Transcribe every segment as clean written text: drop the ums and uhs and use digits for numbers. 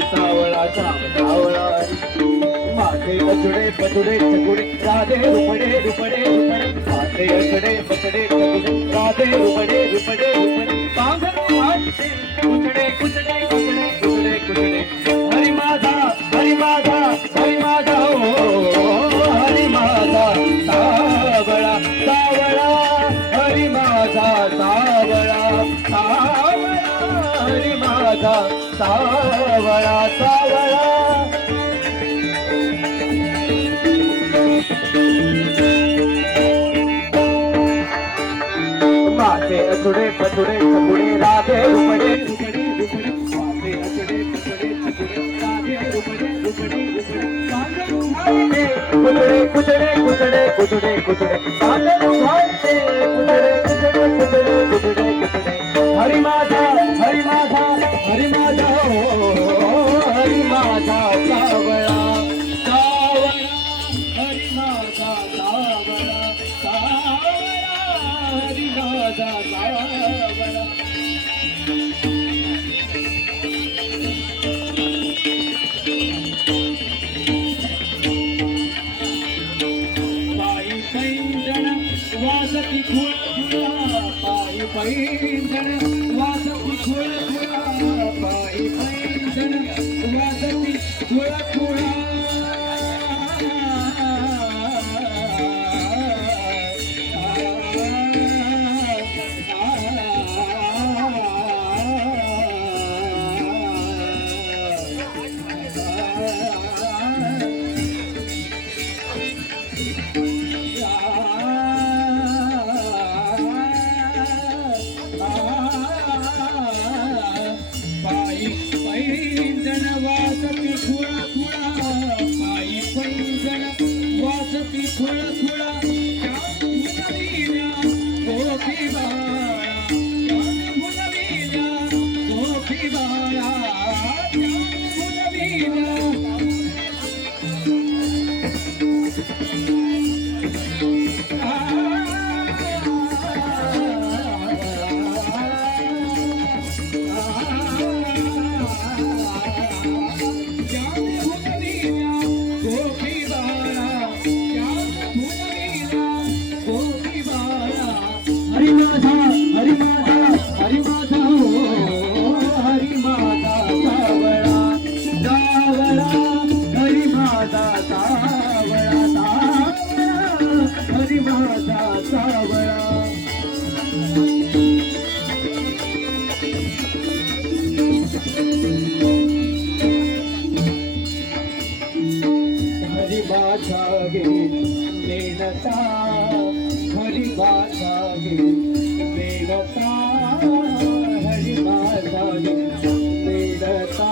सावळा सावळा माझे अचडे पचडे चकुडे राधे रुपडे रुपडे रुपडे माझे अचडे पचडे चकुडे राधे रुपडे रुपडे रुपडे पांघर वाटते कुचडे कुचडे कुचडे कुचडे कुचडे हरी माझा हरी माझा हरी माझा ओ हरी माझा सावळा सावळा हरी माझा सावळा सावळा हरी माझा सावळा सावळा माझे अचुडे पचुडे चकुडे राधे रुपडे रुपडे रुपडे माझे अचुडे पचुडे चकुडे राधे रुपडे रुपडे रुपडे कुचडे कुचडे कुचडे कुचडे कुचडे माझे रुपडे कुचडे कुचडे कुचडे कुचडे कुचडे हरी माझा हरी माझा हरी माझा ओ हरी माझा सावळा सावळा हरी माझा सावळा सावळा हरी माझा सावळा पायी पैंजण वाजती खुळ खुळा पायी पैंजण वाजती खुळ खुळा पायी पैंजण वाजती खुळ खुळा पायी पैंजण वाजती खुळ खुळा पायी पैंजण वाजती खुळ खुळा गोपी बाळा गोपी बाळा हरी माझा हरी माझा हरी माझा ओ हरी माझा सावळा सावळा हरी माझा सावळा सावळा हरी माझा सावळा हरी माझा गे नेणता हरी माझा गे नेणता हरी माझा गे नेणता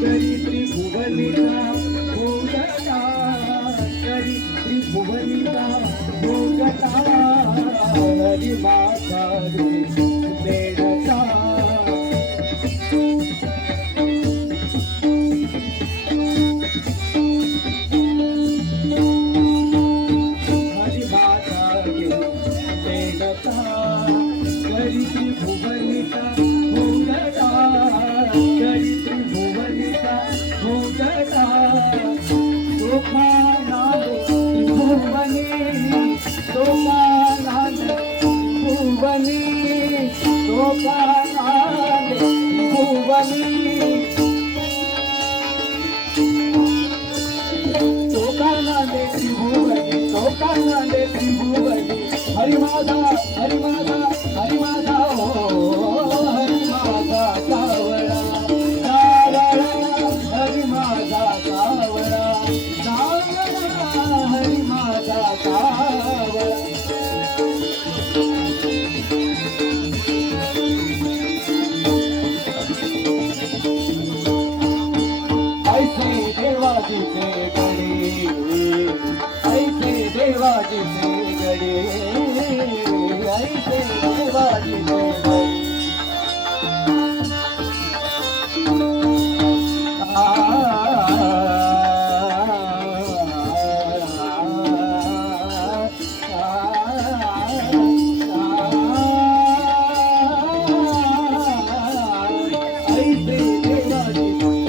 करी त्रिभुवनिता भोगता करी त्रिभुवनिता भोगता हरी माझा गे नेणता करी त्रिभुवनिता भोगता करी त्रिभुवनिता भोगता सोपानाद त्रिभुवनी सोपानाद त्रिभुवनी सोपानाद त्रिभुवनी सोपानाद त्रिभुवनी सोपानाद त्रिभुवनी हरी माझा हरी माझा हरी माझा ओ हरी माझा सावळा सावळा हरी माझा सावळा सावळा हरी माझा सावळा ऐसे देवाजीचे गडे ऐसे देवाजीचे गडे ऐसे देवाजीचे ऐसे देवाजी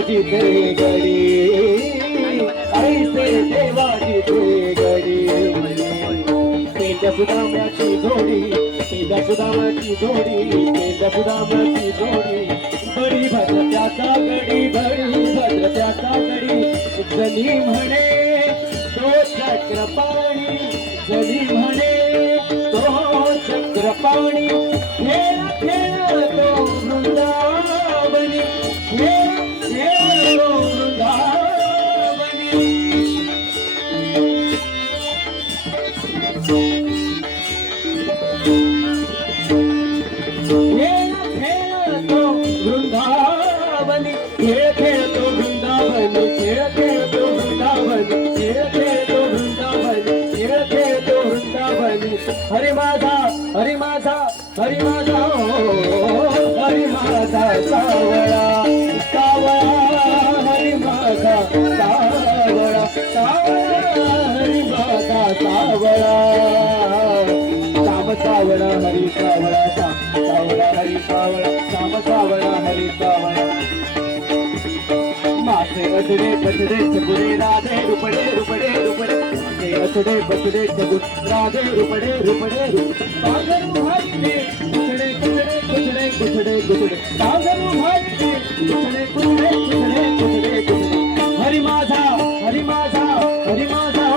देवाची ते गडी ऐसे देवाची ते गडी पेंड्या सुदामाची जोडी पेंड्या सुदामाची जोडी पेंड्या सुदामाची जोडी बडी भद्र त्याचा गडी बडी भद्र त्याचा गडी जनी म्हणे तो चक्रपाणी जनी म्हणे तो चक्रपाणी खेळ खेळ तो वृंदावनी खेळ खेळ तो वृंदावनी खेळ खेळतो वृंदावनी खेळ खेळतो वृंदावनी खेळ खेळतो वृंदावनी खेळ खेळतो वृंदावनी हरी माझा हरी माझा हरी माझा हरी माझा सावळा सावळा हरी माझा सावळा सावळा हरी माझा सावळा साम सावळा हरी सावळा सावळा हरी सावळा साम सावळा हरी सावळा माथे असडे पछडे चबुडे राधे रुपडे रुपडे रुपडे माथे असडे पछडे चबुडे राधे रुपडे रुपडे पागरू भाईले कुचडे कुचडे कुचडे कुचडे कुचडे पागरू भाईले कुचडे कुचडे कुचडे कुचडे कुचडे हरी माझा हरी माझा हरी माझा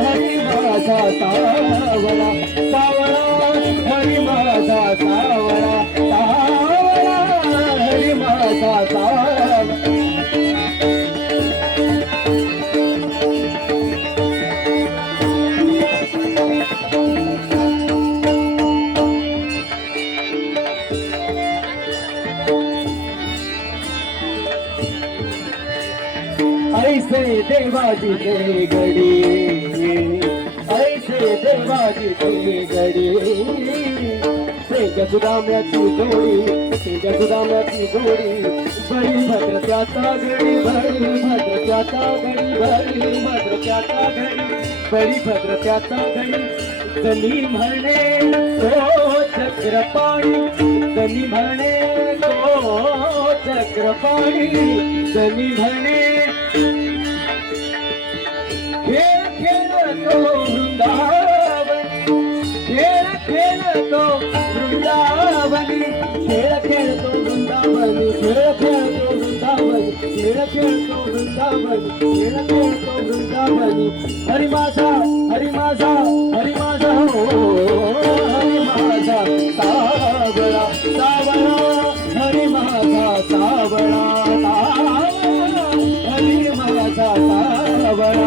हरी माझा सावळा सावळा हरी माझा सावळा सावळा हरी माझा सावळा ऐसे देवाची ते गडी ऐसे देवाची ते गडी तेजा सुदाम्याची जोडी तेजा सुदाम्याची जोडी बडी भद्र त्याचा गडी बडी भद्र त्याचा गडी बडी भद्र त्याचा गडी बडी भद्र त्याचा गडी जनी म्हणे तो चक्रपाणी जनी म्हणे तो चक्रपाणी जनी म्हणे खेळ खेळतो वृंदावनी खेळ खेळतो वृंदावनी खेळ खेळतो वृंदावनी खेळ खेळतो वृंदावनी खेळ खेळतो वृंदावनी खेळ खेळतो वृंदावनी हरी माझा हरी माझा हरी माझा हरी माझा सावळा सावळा हरी माझा सावळा सावळा हरी माझा सावळा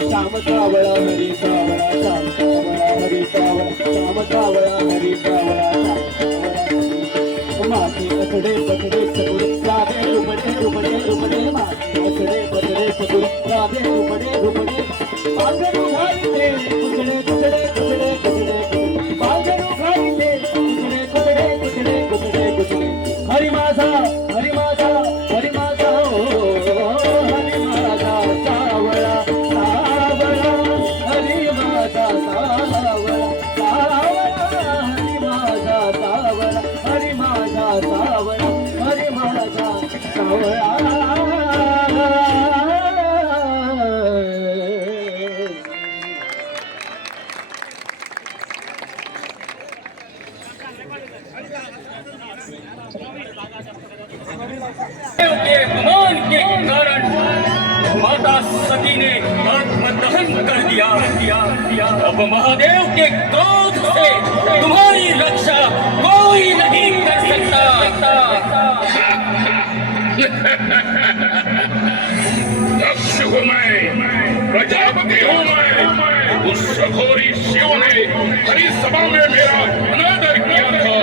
श्याम सावळा हरी सावळा श्याम सावळा हरी सावळा श्याम सावळा हरी सावळा माथे असडे पछडे चबुडे राधे रुपडे रुपडे रुपडे माथे असडे पछडे चबुडे राधे रुपडे रुपडे पागरू घालीते कुचडे कुचडे कुचडे कुचडे पागरू घालीते कुचडे कुचडे कुचडे कुचडे कुचडे हरी माझा हरी माझा हरी माझा हरी माझा सावळा सावळा हरी माझा सावळा सावळा हरी माझा सावळा हरी माझा सावळा हरी माझा सावळा गुमान के कारण माता सती ने आत्मदहन कर दिया अब महादेव के क्रोध से तुम्हारी रक्षा कोई नहीं कर सकता दक्ष हूँ मैं प्रजापति हूँ मैं उस सघोरी शिव ने हरी सभा में मेरा अनादर किया था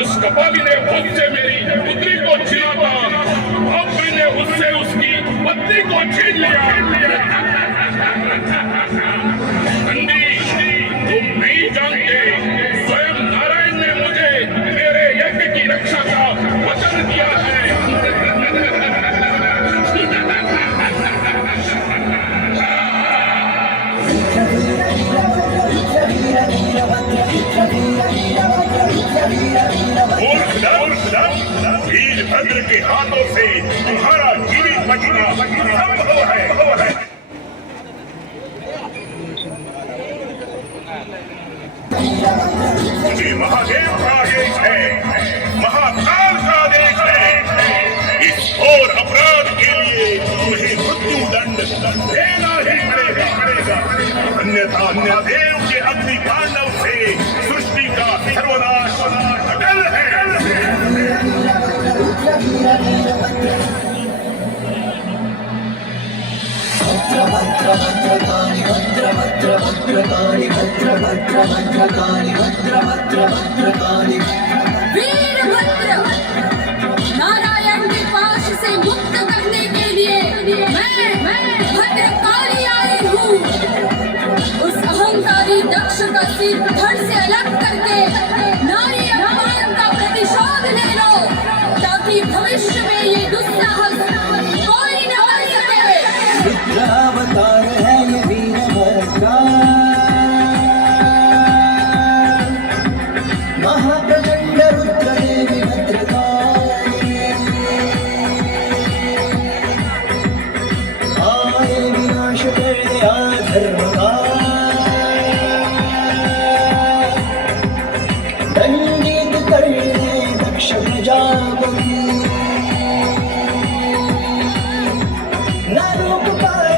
उस कपाली ने मुझसे मेरी पुत्री को छीना था अब मैंने उससे उसकी पत्नी को छीन लिया अंधी तुम नहीं जानते स्वयं नारायण ने मुझे मेरे यज्ञ की रक्षा का वचन दिया है वीरभद्र के हाथों बचना संभव है। ये महादेव का आदेश है, महाकाल का आदेश है। इस घोर अपराध के लिए तुम्हें मृत्यु दंड देना ही पड़ेगा, अन्यथा महादेव के अग्नितांडव से सृष्टि का सर्वनाश अटल है। वीरभद्र नारायण के पाश से मुक्त करने के लिए मैं भद्रकाली आई हूँ। उस अहंकारी दक्ष का सिर धड़ से अलग करके नारी अपमान का प्रतिशोध ले लो, ताकि भविष्य में ये दुस्साहस कोई न कर सके। अवतार है ये वीरभद्र, महाप्रचंड रुद्रदेवी भद्रकाली, आए विनाश कर दिया धर्म का, दंडित कर दे दक्ष प्रजापति, न रोक पाए